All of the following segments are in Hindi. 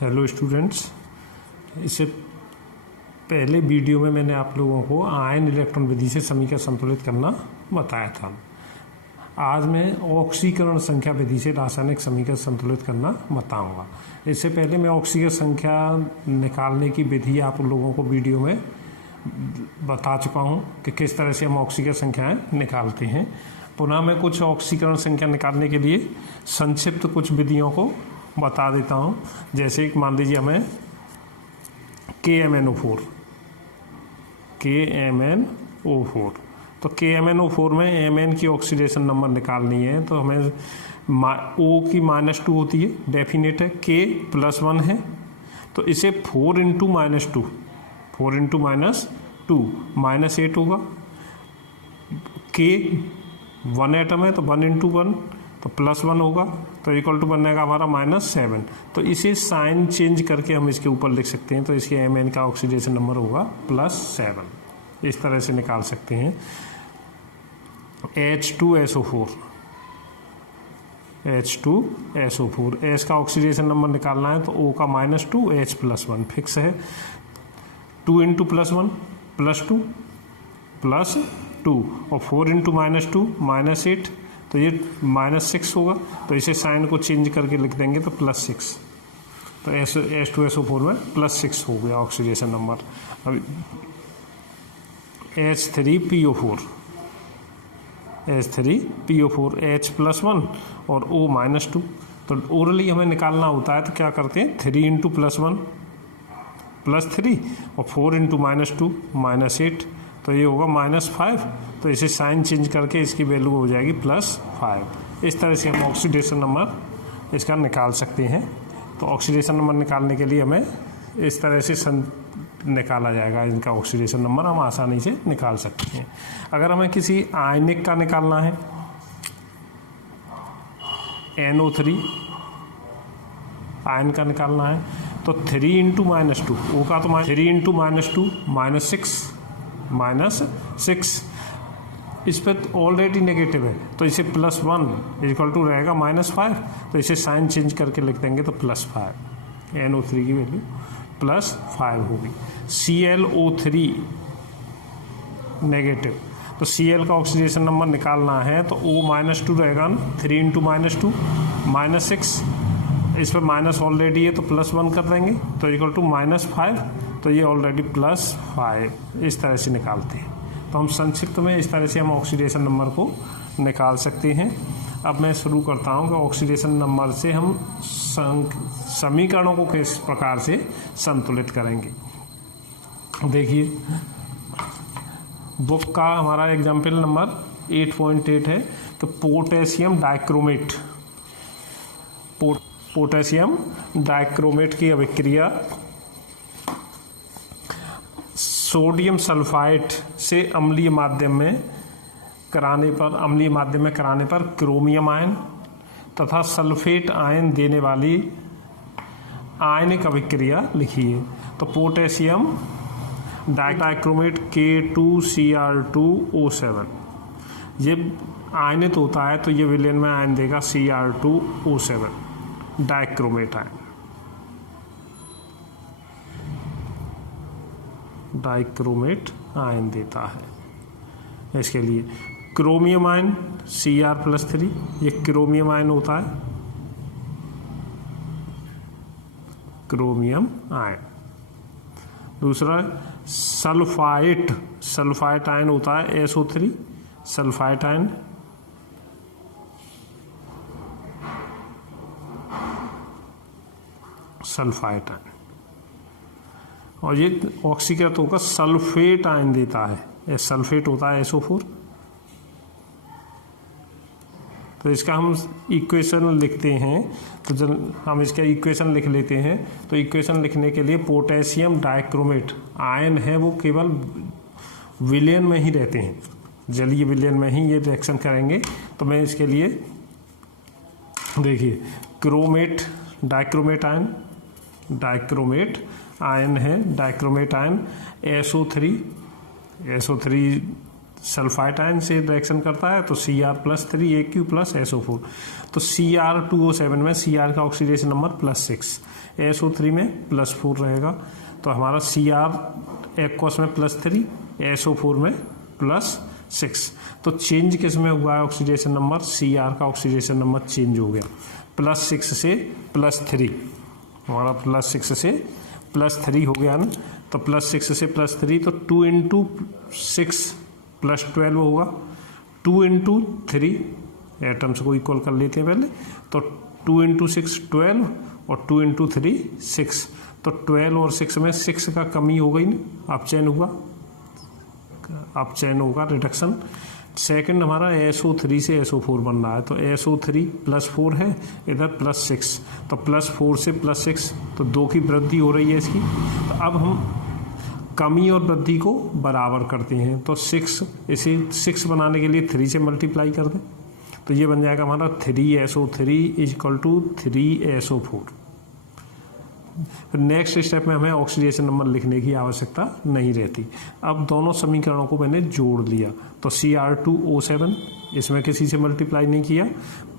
हेलो स्टूडेंट्स, इससे पहले वीडियो में मैंने आप लोगों को आयन इलेक्ट्रॉन विधि से समीकरण संतुलित करना बताया था। आज मैं ऑक्सीकरण संख्या विधि से रासायनिक समीकरण संतुलित करना बताऊंगा। इससे पहले मैं ऑक्सीकरण संख्या निकालने की विधि आप लोगों को वीडियो में बता चुका हूं कि किस तरह से हम ऑक्सीकरण संख्याएं निकालते हैं। पुनः मैं कुछ ऑक्सीकरण संख्या निकालने के लिए संक्षिप्त कुछ विधियों को बता देता हूं। जैसे कि मान लीजिए हमें KMnO4 तो KMnO4 में Mn की ऑक्सीडेशन नंबर निकालनी है तो हमें O की -2 होती है, डेफिनेट है। K +1 है तो इसे 4 × -2 -8 होगा। K 1 एटम है तो 1 × 1 तो +1 होगा तो इक्वल टू बनेगा हमारा -7। तो इसे साइन चेंज करके हम इसके ऊपर लिख सकते हैं तो इसके Mn का ऑक्सीडेशन नंबर होगा +7। इस तरह से निकाल सकते हैं। H2SO4 S का ऑक्सीडेशन नंबर निकालना है तो O का -2 H +1 फिक्स है। 2 × +1 +2 +2 और 4 × -2 -8 तो ये -6 होगा तो इसे साइन को चेंज करके लिख देंगे तो +6। तो H2SO4 में +6 हो गया ऑक्सीडेशन नंबर। अब H3PO4 H +1 और O -2 तो ओरली हमें निकालना होता है तो क्या करते हैं 3 × +1 +3 और 4 × -2 -8 तो ये होगा -5। तो इसे साइन चेंज करके इसकी वैल्यू हो जाएगी +5। इस तरह से हम ऑक्सीडेशन नंबर इसका निकाल सकते हैं। तो ऑक्सीडेशन नंबर निकालने के लिए हमें इस तरह से निकाला जाएगा। इनका ऑक्सीडेशन नंबर हम आसानी से निकाल सकते हैं। अगर हमें किसी आयनिक का निकालना है NO3 आयन का निकालना है तो 3 × -2 O का तो 3 × -2 -6 इस पर ऑलरेडी नेगेटिव है तो इसे +1 इक्वल टू रहेगा -5 तो इसे साइन चेंज करके लिख देंगे तो +5। NO3 की वैल्यू +5 होगी। ClO3 नेगेटिव तो Cl का ऑक्सीडेशन नंबर निकालना है तो O -2 रहेगा 3 × -2 -6 इस पर माइनस ऑलरेडी है तो +1 कर देंगे तो इक्वल टू -5 तो ये ऑलरेडी +5। इस तरह से निकालते हैं। तो हम संक्षिप्त में इस तरह से हम ऑक्सीडेशन नंबर को निकाल सकते हैं। अब मैं शुरू करता हूं कि ऑक्सीडेशन नंबर से हम समीकरणों को किस प्रकार से संतुलित करेंगे। देखिए बुक का हमारा एग्जाम्पल नंबर 8.8 है तो पोटेशियम डाइक्रोमेट की अभिक्रिया सोडियम सल्फाइड से अम्लीय माध्यम में कराने पर क्रोमियम आयन तथा सल्फेट आयन देने वाली आयनिक अभिक्रिया लिखिए। तो पोटेशियम डाइक्रोमेट K2Cr2O7 ये आयनित होता है तो ये विलयन में आयन देगा Cr2O7 डाइक्रोमेट आयन देता है। इसके लिए क्रोमियम आयन Cr+3 ये क्रोमियम आयन होता है, क्रोमियम आयन। दूसरा सल्फाइट आयन होता है SO3 सल्फाइट आयन। और ये ऑक्सीकृत होकर सल्फेट आयन देता है। सल्फेट होता है SO4। तो इसका हम इक्वेशन लिखते हैं तो जब हम इसका इक्वेशन लिख लेते हैं तो इक्वेशन लिखने के लिए पोटेशियम डाइक्रोमेट आयन है वो केवल विलयन में ही रहते हैं, जलीय विलयन में ही ये रिएक्शन करेंगे। तो मैं इसके लिए देखिए डाइक्रोमेट आयन है, dichromate ion SO3 sulphide ion से रिएक्शन करता है तो Cr+3 प्लस SO4। तो Cr2O7 में Cr का ऑक्सीडेशन नंबर +6, SO3 में +4 रहेगा। तो हमारा Cr एक्वस में +3, SO4 में +6। तो चेंज किस में हुआ है ऑक्सीडेशन नंबर? Cr का ऑक्सीडेशन नंबर चेंज हो गया, +6 से +3, हमारा +6 से +3 हो गया ना। तो +6 से +3 तो 2 × 6 +12 होगा, 2 × 3 एटम्स को इक्वल कर लेते हैं पहले। तो 2 × 6 12 और 2 × 3 6। तो 12 और 6 में 6 का कमी हो गई ना, अपचयन हुआ, अपचयन होगा, रिडक्शन। सेकंड हमारा SO3 से SO4 बन रहा है। तो SO3 +4 है, इधर +6, तो +4 से +6, तो 2 की वृद्धि हो रही है इसकी। तो अब हम कमी और वृद्धि को बराबर करते हैं। तो 6, इसे 6 बनाने के लिए 3 से मल्टीप्लाई कर दें, तो ये बन जाएगा हमारा 3SO3 = 3SO4। फिर नेक्स्ट स्टेप में हमें ऑक्सीडेशन नंबर लिखने की आवश्यकता नहीं रहती। अब दोनों समीकरणों को मैंने जोड़ लिया, तो Cr2O7 इसमें किसी से मल्टीप्लाई नहीं किया,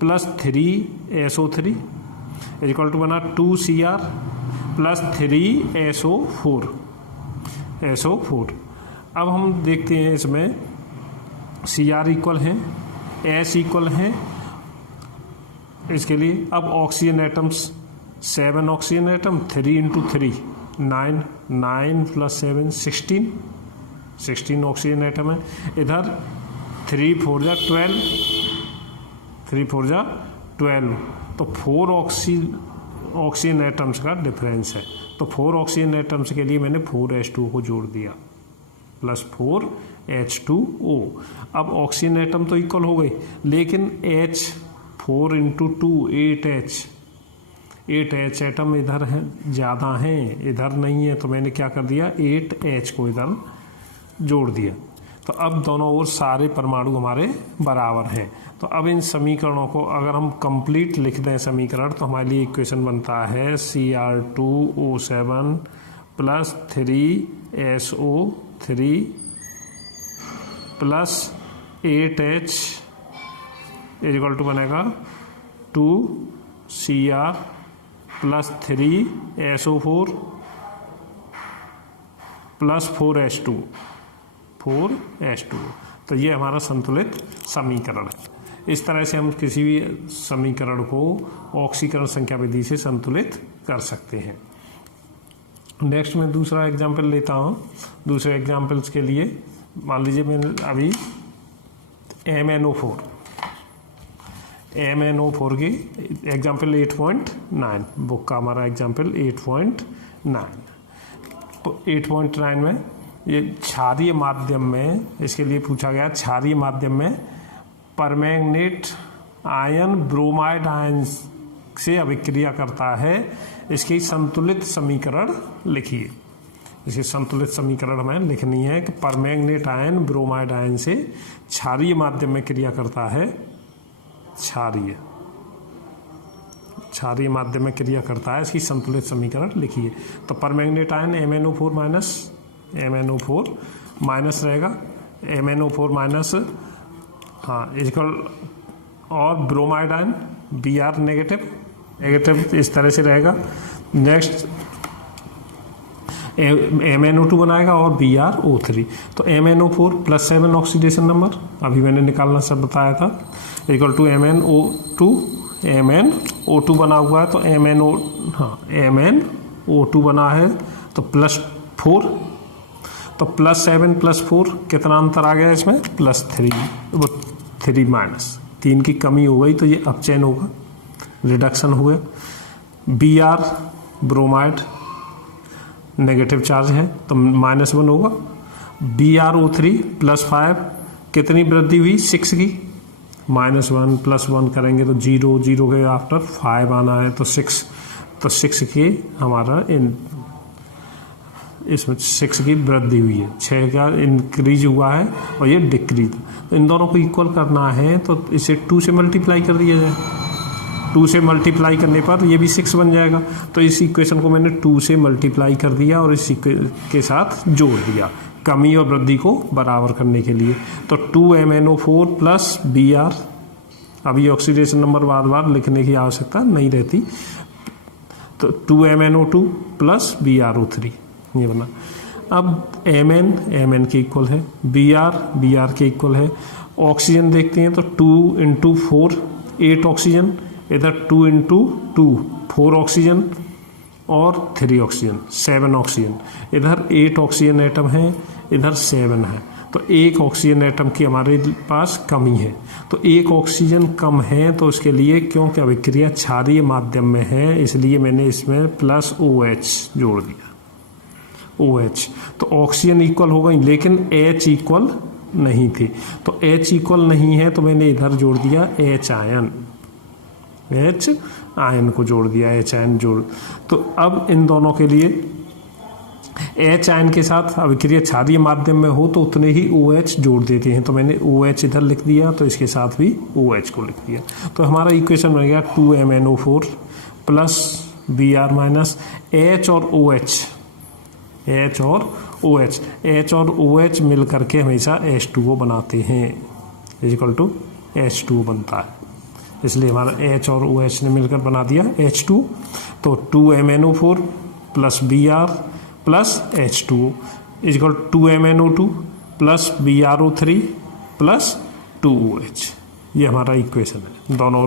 प्लस 3SO3 = बना 2Cr प्लस 3SO4। अब हम देखते हैं इसमें Cr इक्वल है, S इक्वल है इसके लिए। अब oxygen atoms 7 oxygen atom, 3 × 3 9, 9 + 7 16 oxygen atom है। इधर 3 × 4 = 12, 3 × 4 = 12, तो 4 ऑक्सीजन एटम्स का डिफरेंस है। तो 4 ऑक्सीजन एटम्स के लिए मैंने 4H2O को जोड़ दिया, प्लस 4H2O। अब ऑक्सीजन एटम तो इक्वल हो गई, लेकिन H 4 × 2 8H एटम इधर है, ज़्यादा हैं, इधर नहीं है। तो मैंने क्या कर दिया, 8H को इधर जोड़ दिया। तो अब दोनों ओर सारे परमाणु हमारे बराबर हैं। तो अब इन समीकरणों को अगर हम कंप्लीट लिख दें समीकरण, तो हमारे लिए इक्वेशन बनता है Cr2O7 plus 3SO3 plus 8H = बनेगा 2Cr plus 3SO4 plus 4H2। तो ये हमारा संतुलित समीकरण है। इस तरह से हम किसी भी समीकरण को ऑक्सीकरण संख्या विधि से संतुलित कर सकते हैं। नेक्स्ट मैं दूसरा एग्जाम्पल लेता हूँ। दूसरे एग्जाम्पल्स के लिए मान लीजिए मैंने अभी MnO4 की एग्जाम्पल 8.9, बुक का हमारा एग्जाम्पल 8.9। तो 8.9 में ये क्षारीय माध्यम में, इसके लिए पूछा गया क्षारीय माध्यम में परमैंगनेट आयन ब्रोमाइड आयन से अभिक्रिया करता है, इसकी संतुलित समीकरण लिखिए। इसे संतुलित समीकरण हमें लिखनी है कि परमैंगनेट आयन ब्रोमाइड आयन से क्षारीय माध्यम में क्रिया करता है, क्षारीय माध्यम में क्रिया करता है, इसकी संतुलित समीकरण लिखिए। तो परमैंगनेट आयन MnO4 माइनस रहेगा, MnO4 माइनस, हाँ इक्वल, और ब्रोमाइड आयन Br नेगेटिव इस तरह से रहेगा। नेक्स्ट MnO2 बनाएगा और BrO3। तो MnO4 + 7 ऑक्सीडेशन नंबर अभी मैंने निकालना सब बताया था, = MnO2 बना हुआ है। तो MnO2 बना है तो +4, तो +7 + 4 कितना अंतर आ गया इसमें, +3, 3 की कमी हो गई, तो ये अपचयन होगा, रिडक्शन हो गया। Br ब्रोमाइड नेगेटिव चार्ज है तो -1 होगा। BrO3 +5 कितनी वृद्धि हुई, 6 की, -1 + 1 करेंगे तो 0, 0 के आफ्टर 5 आना है, तो 6, तो 6 के हमारा इसमें 6 की वृद्धि हुई है, 6 का इंक्रीज हुआ है और ये डिक्रीज। तो इन दोनों को इक्वल करना है तो इसे 2 से मल्टीप्लाई कर दिया जाए। 2 से मल्टीप्लाई करने पर ये भी 6 बन जाएगा। तो इस इक्वेशन को मैंने 2 से मल्टीप्लाई कर दिया और इस के साथ जोड़ दिया। कमी और वृद्धि को बराबर करने के लिए। तो 2MnO4 प्लस Br, अभी ऑक्सीडेशन नंबर बार बार लिखने की आवश्यकता नहीं रहती, तो 2MnO2 प्लस BrO3 ये बना। अब Mn के इक्वल है, Br के इक्वल है। ऑक्सीजन देखते हैं तो 2 × 4 8 ऑक्सीजन, इधर 2 × 2 4 ऑक्सीजन और 3 ऑक्सीजन 7 ऑक्सीजन, इधर 8 ऑक्सीजन एटम है, इधर 7 है, तो एक ऑक्सीजन एटम की हमारे पास कमी है। तो एक ऑक्सीजन कम है, तो उसके लिए क्योंकि अभिक्रिया क्षारीय माध्यम में है इसलिए मैंने इसमें प्लस OH जोड़ दिया, OH। तो ऑक्सीजन इक्वल हो गई, लेकिन H इक्वल नहीं थी, तो H इक्वल नहीं है तो मैंने इधर जोड़ दिया H आयन को जोड़ दिया, H आयन जोड़। तो अब इन दोनों के लिए H आयन के साथ अभिक्रिया क्षारीय माध्यम में हो तो उतने ही OH जोड़ देते हैं, तो मैंने OH इधर लिख दिया, तो इसके साथ भी OH को लिख दिया। तो हमारा इक्वेशन बन गया 2MnO4 plus Br minus H और OH मिल करके हमेशा H2O बनाते हैं, इक्वल टू H2 बनता है, इसलिए हमारा H और OH ने मिलकर बना दिया H2। तो 2MnO4 plus Br plus H2O equal 2MnO2 plus BrO3 plus 2OH, ये हमारा इक्वेशन है। दोनों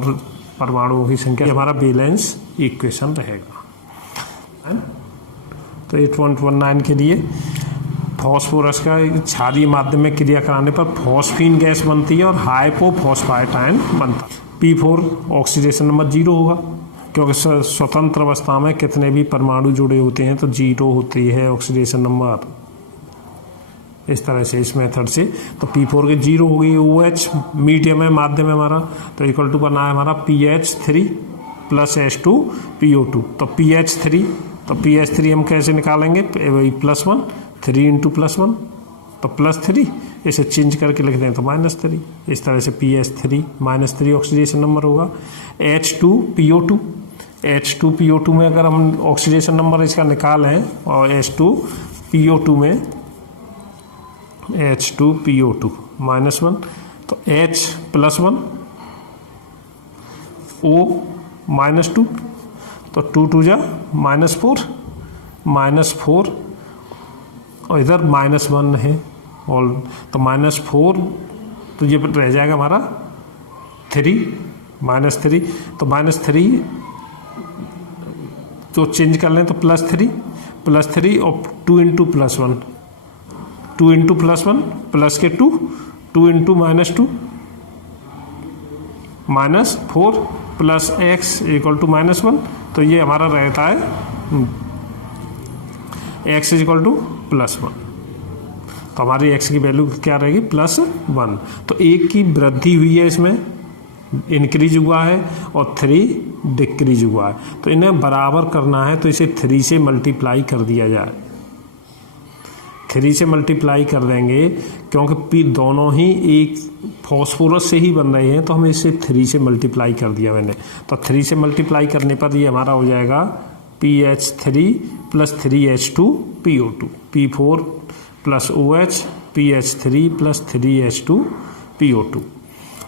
परमाणुओं की संख्या हमारा बैलेंस इक्वेशन रहेगा। तो 8.19 के लिए फॉस्फोरस का क्षारीय माध्यम में क्रिया कराने पर फॉस्फीन गैस बनती है और हाइपोफॉस्फेट आयन बनता है। P4 ऑक्सीडेशन नंबर 0 होगा, क्योंकि स्वतंत्र अवस्था में कितने भी परमाणु जुड़े होते हैं तो 0 होती है ऑक्सीडेशन नंबर, इस तरह से इस मेथड से। तो P4 के 0 हो गई। OH मीडियम है, माध्यम है हमारा, तो इक्वल टू बना है हमारा PH3 प्लस H2PO2। तो PH3 हम कैसे निकालेंगे, वही +1 3 × +1 तो +3, इसे चेंज करके लिख दें तो -3, इस तरह से PH3 -3 ऑक्सीडेशन नंबर होगा। H2PO2 में अगर हम ऑक्सीडेशन नंबर इसका निकालें और H2PO2 में H2PO2 -1 तो H +1 O -2 तो 2 2 जा -4 और इधर -1 है और तो -4, तो ये रह जाएगा हमारा 3 -3, तो -3 तो चेंज कर लें तो +3 और 2 × +1 2 × +1 प्लस के 2 2 × -2 -4 प्लस x इक्वल टू -1, तो ये हमारा रहता है x इक्वल टू +1, तो हमारी x की वैल्यू क्या रहेगी +1। तो 1 की वृद्धि हुई है, इसमें इंक्रीज हुआ है और 3 डिक्रीज हुआ है, तो इन्हें बराबर करना है तो इसे 3 से मल्टीप्लाई कर दिया जाए। 3 से मल्टीप्लाई कर देंगे क्योंकि दोनों ही एक फॉस्फोरस से ही बन रहे हैं, तो हमें इसे 3 से मल्टीप्लाई कर दिया मैंने। तो 3 से मल्टीप्लाई करने पर ये हमारा हो जाएगा PH3 plus 3H2PO2 P4 plus OH PH3 plus 3H2PO2।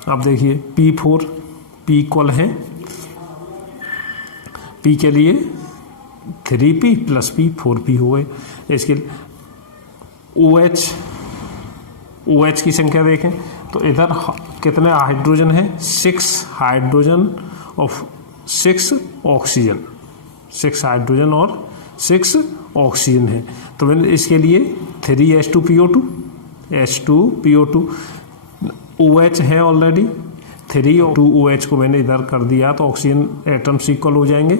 अब देखिए P4 P इक्वल है, P के लिए 3P प्लस P 4P हो गए। इसके OH की संख्या देखें तो इधर कितने हाइड्रोजन है, 6 हाइड्रोजन और 6 ऑक्सीजन, 6 हाइड्रोजन और 6 ऑक्सीजन है। तो मैंने इसके लिए 3H2PO2 OH है ऑलरेडी, 3 और 2 OH को मैंने इधर कर दिया तो ऑक्सीजन एटम्स इक्वल हो जाएंगे,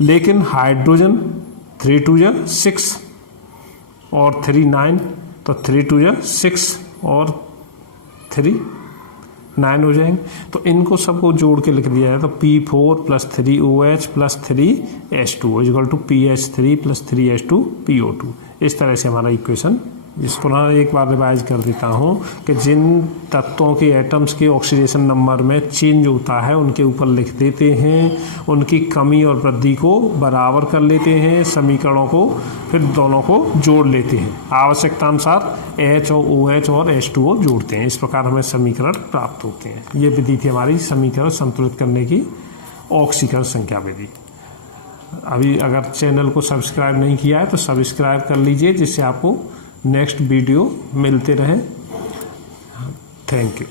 लेकिन हाइड्रोजन 3 2 जा 6 और 3 9, तो 3 2 जा 6 और 3 9 हो जाएंगे। तो इनको सबको जोड़ के लिख दिया है, तो P4 plus 3OH plus 3H2 equal to PH3 plus 3H2PO2। इस तरह से हमारा इक्वेशन, इसको ना एक बार रिवाइज कर देता हूँ कि जिन तत्वों के एटम्स के ऑक्सीडेशन नंबर में चेंज होता है उनके ऊपर लिख देते हैं, उनकी कमी और वृद्धि को बराबर कर लेते हैं, समीकरणों को फिर दोनों को जोड़ लेते हैं, आवश्यकता अनुसार H और OH और H2O जोड़ते हैं। इस प्रकार हमें समीकरण प्राप्त होते हैं। ये विधि थी हमारी समीकरण संतुलित करने की ऑक्सीकरण संख्या विधि। अभी अगर चैनल को सब्सक्राइब नहीं किया है तो सब्सक्राइब कर लीजिए, जिससे आपको नेक्स्ट वीडियो मिलते रहें। Thank you.